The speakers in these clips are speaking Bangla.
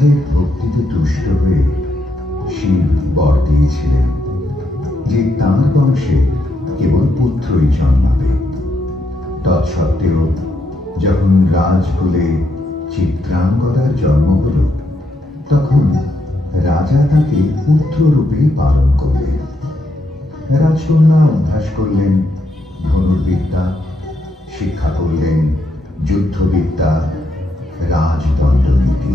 যমরাজের ভক্তিতে তুষ্ট হয়ে শিব বর দিয়েছিলেন, যে তাঁর বংশে কেবল পুত্রই জন্মাবে। তৎসত্ত্বেও যখন রাজকুলে চিত্রাঙ্গদার জন্ম হল, তখন রাজা তাকে পুত্ররূপে পালন করলেন। রাজকন্যা অভ্যাস করলেন, ধনুর্বিদ্যা শিক্ষা করলেন, যুদ্ধবিদ্যা, রাজদণ্ডনীতি।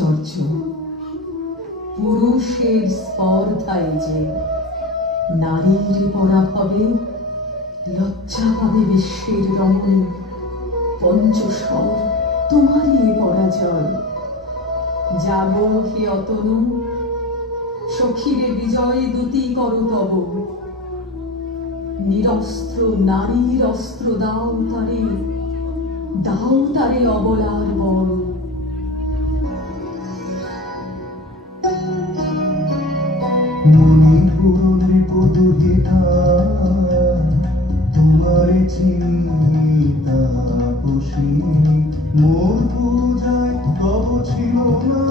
ব্রহ্মচর্য পুরুষের স্পর্ধায় যে নারীর পরাভবে লজ্জা পাবে বিশ্বের রমণী পঞ্চস্বর তোমারই পরাজয়। যাব হে অতনু, সখীরে বিজয় দুতি কর তব। নিরস্ত্র নারীর অস্ত্র দাও তারে দাও তারে অবলার বল। মণিপুর নৃপদুহিতা তোমারে চিন্তা বসিনি মোর পূজায় তব ছিল না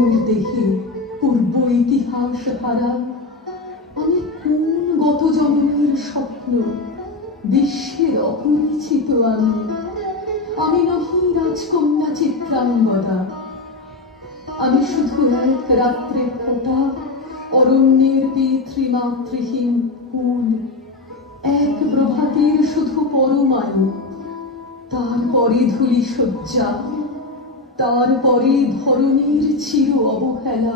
কোন দেহে পূর্ব ইতিহাস হারা? অনেক কোন গত জন্মের স্বপ্ন? বিশ্বের অপরিচিত আমি। আমি নহি রাজকন্যা চিত্রাঙ্গদা। আমি শুধু এক রাত্রে ফোটা, অরণ্যের পিতৃমাতৃহীন কুল। এক প্রভাতের শুধু পরমায়ু তারপরে ধুলি শয্যা তারপরে ধরণীর চির অবহেলা।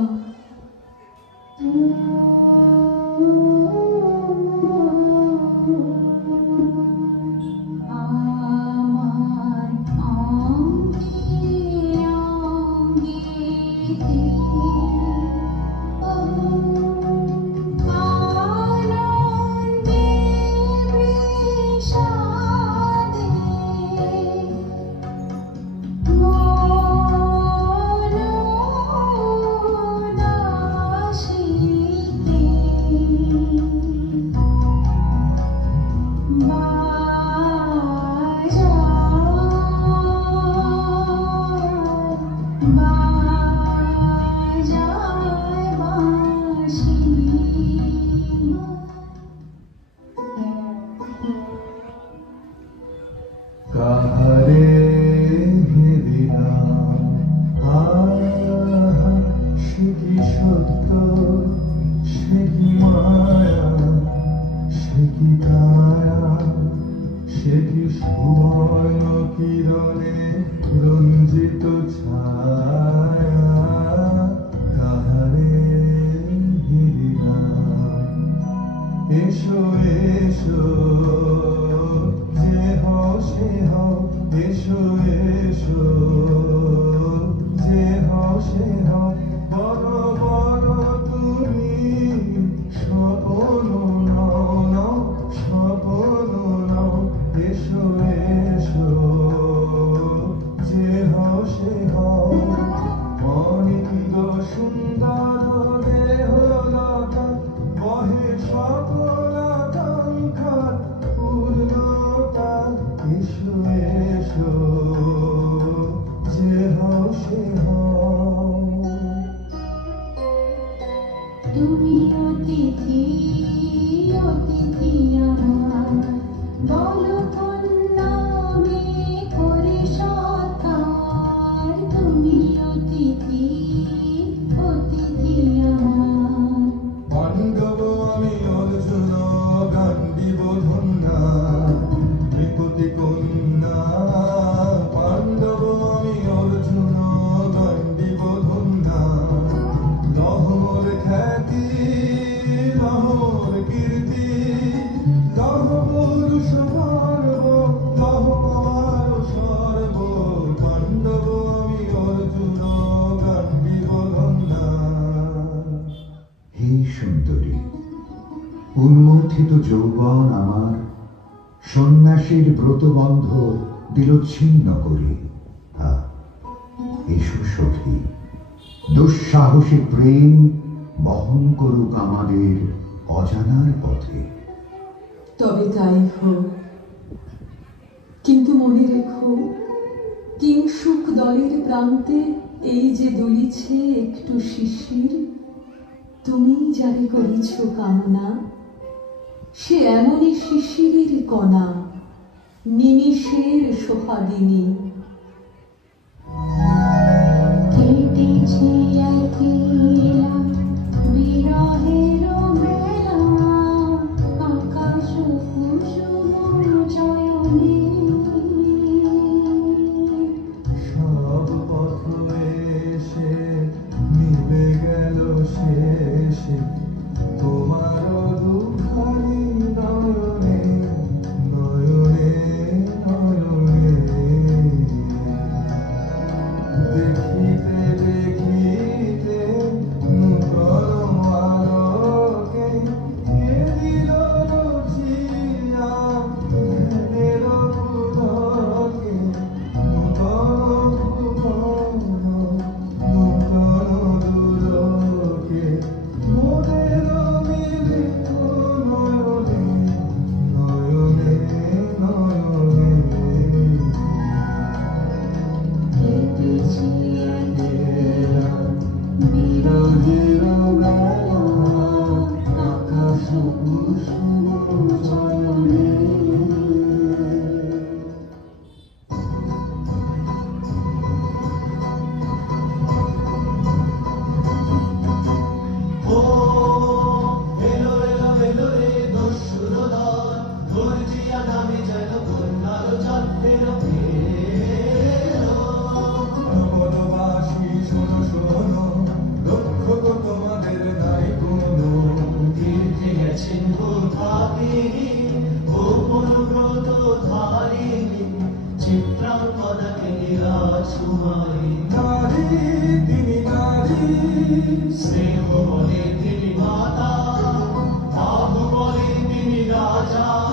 যৌবন আমার, সন্ন্যাসীর ব্রতবন্ধ দিল ছিন্ন করে। হা এসো সখী, দুঃসাহসী প্রেম বহন করুক আমাদের অজানার পথে। তবে তাই হোক, কিন্তু মনে রেখো কিংসুক দলের প্রান্তে এই যে দলিছে একটু শিশির তুমি যারে করিছ কামনা সে এমনই শিশিরের কণা নিমিষের সোহাগিনী। Tini Mata, Tabu Bori Tini Raja.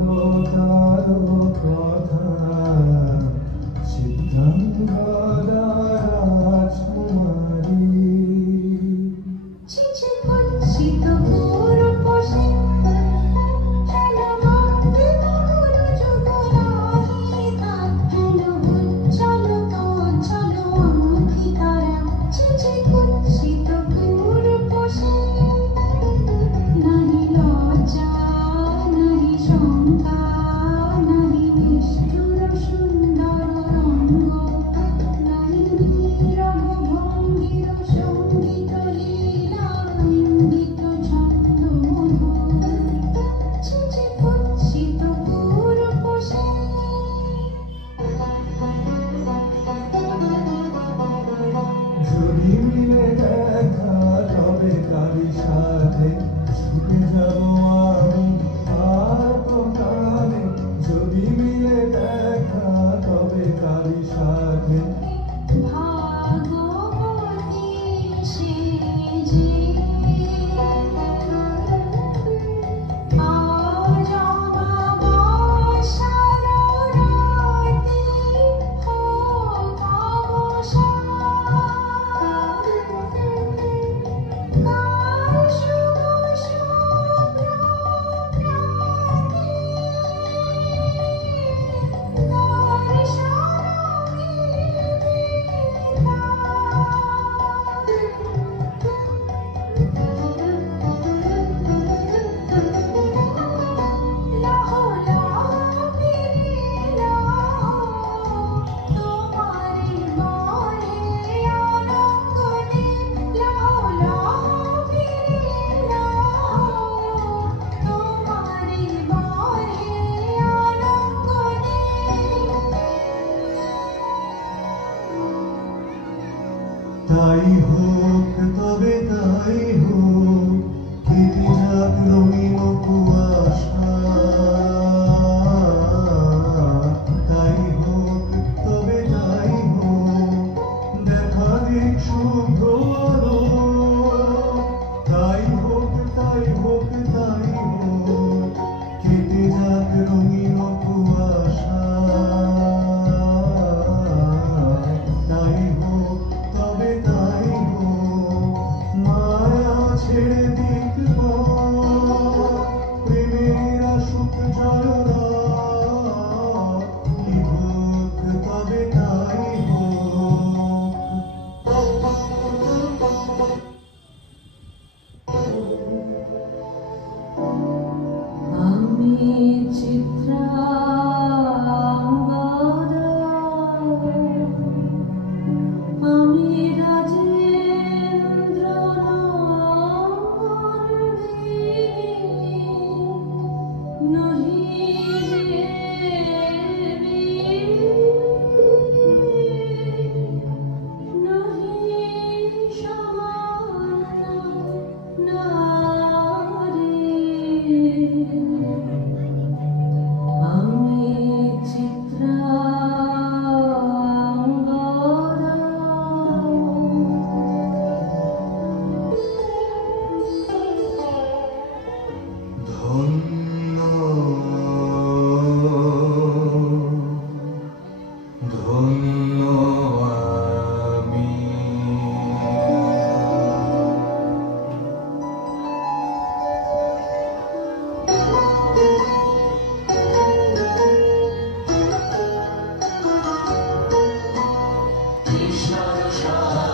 কথা কথা সিদ্ধান্ত Krishna Chara